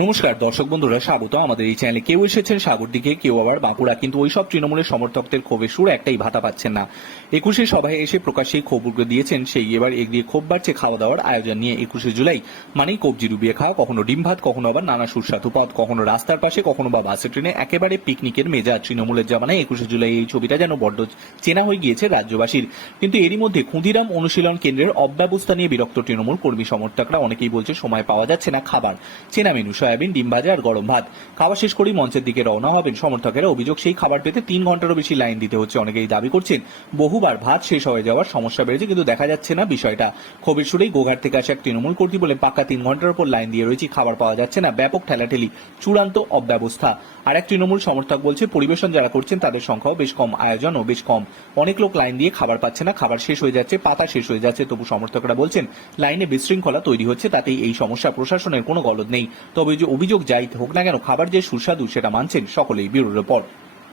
নমস্কার, দর্শক বন্ধুরা, স্বাগত। আমাদের এই চ্যানেলে কেউ এসেছেন, সাগর দিকে কেউ আবার বাঁকুড়া, কিন্তু ওই সব তৃণমূলের সমর্থকদের ক্ষোভের সুর একটাই ভাতা পাচ্ছেন না। একুশে সভায় এসে প্রকাশ্যে ক্ষোভ উগরে দিয়েছেন সেই এবার এগিয়ে ক্ষোভ বাড়ছে খাওয়া দাওয়ার আয়োজন নিয়ে একুশে জুলাই। মানেই কবজি ডুবিয়ে খাওয়া, কখনো ডিম ভাত, কখনো আবার নানা সুস্বাদু পথ কখনো রাস্তার পাশে, কখনো বা বাসে ট্রেনে, একেবারে পিকনিকের মেজা তৃণমূলের জামানায় একুশে জুলাই এই ছবিটা যেন বড্ড চেনা হয়ে গিয়েছে রাজ্যবাসীর। কিন্তু এরই মধ্যে ক্ষুদিরাম অনুশীলন কেন্দ্রের অব্যবস্থা নিয়ে বিরক্ত তৃণমূল কর্মী সমর্থকরা, অনেকেই বলছে সময় পাওয়া যাচ্ছে না খাবার। চেনা মেনু সয়াবিন, ডিম ভাজা আর গরম ভাত। খাওয়া শেষ করেই মঞ্চের দিকে রওনা হবেন সমর্থকেরা। অভিযোগ, সেই খাবার পেতে তিন ঘন্টারও বেশি লাইন দিতে হচ্ছে। অনেকেই দাবি করছেন, বহুবার ভাত শেষ হয়ে যাওয়ার সমস্যা বেড়েছে, কিন্তু দেখা যাচ্ছে না বিষয়টা। ক্ষোভের সুরেই গোঘাট থেকে আসা এক তৃণমূল কর্তৃ বলে পাক্কা তিন ঘণ্টার উপর লাইন দিয়ে রয়েছে, খাবার পাওয়া যাচ্ছে না। ব্যাপক ঠেলাঠেলি, চূড়ান্ত অব্যবস্থা। আর এক তৃণমূল সমর্থক বলছে, পরিবেশন যারা করছেন তাদের সংখ্যাও বেশ কম আয়োজনও বেশ কম। অনেক লোক লাইন দিয়ে খাবার পাচ্ছে না, খাবার শেষ হয়ে যাচ্ছে, পাতা শেষ হয়ে যাচ্ছে, তবু সমর্থকরা বলছেন, লাইনে বিশৃঙ্খলা তৈরি হচ্ছে, তাতেই এই সমস্যা প্রশাসনের কোনো গলদ নেই। তবে অভিযোগ যাই হোক না কেন খাবার যে সুস্বাদু সেটা মানছেন সকলেই ব্যুরো রিপোর্ট।